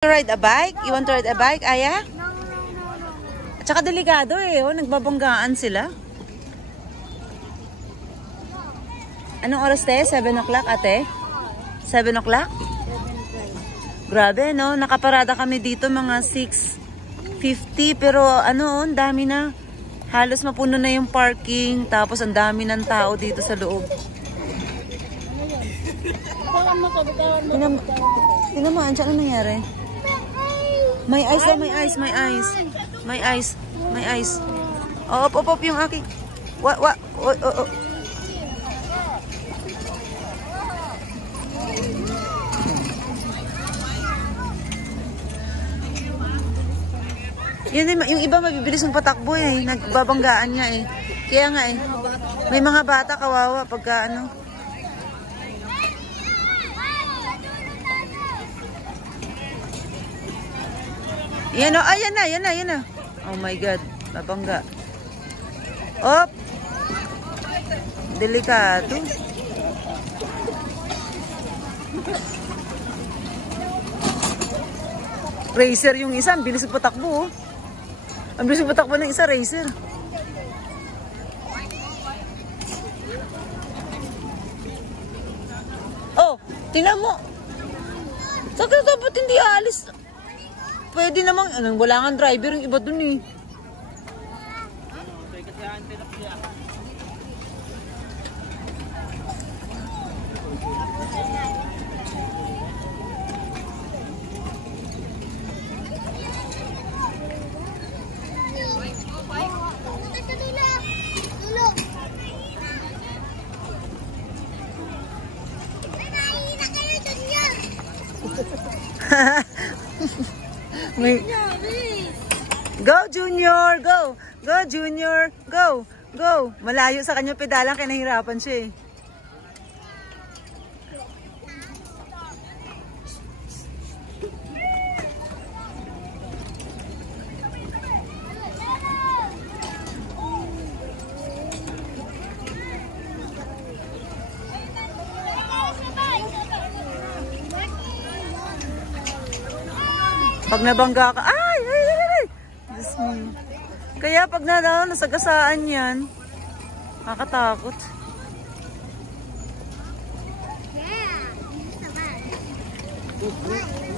Ride a bike? You want to ride a bike, Aya? At saka delikado eh. Oh, nagbabanggaan sila. Anong oras tayo? 7 o'clock, ate? 7 o'clock? Grabe, no? Nakaparada kami dito mga 6:50. Pero ano, ang dami na. Halos mapuno na yung parking. Tapos ang dami ng tao dito sa loob. Tingnan mo, ano nangyari? May ice daw, may ice, may ice. May ice, may ice. Op, op, op yung aking. What? Oh. Yun, yung iba mabibilis yung patakbo eh. Nagbabanggaan nga eh. Kaya nga eh. May mga bata kawawa pagka ano. Yan o, ayan na. Oh my God, mabangga. Op! Delikado. Racer yung isa, ang bilis patakbo. Ang bilis patakbo ng isa, racer. Oh, tingnan mo. Sakit dapat hindi alis. Pwede namang, wala nga driver yung iba dun eh. Go Junior, go! Go Junior, go! Go! Malayo sa kanya pedalang, kaya nahirapan siya eh. Pag nabangga ka, ay! Kaya pag nasagasaan yan, nakakatakot. Yeah.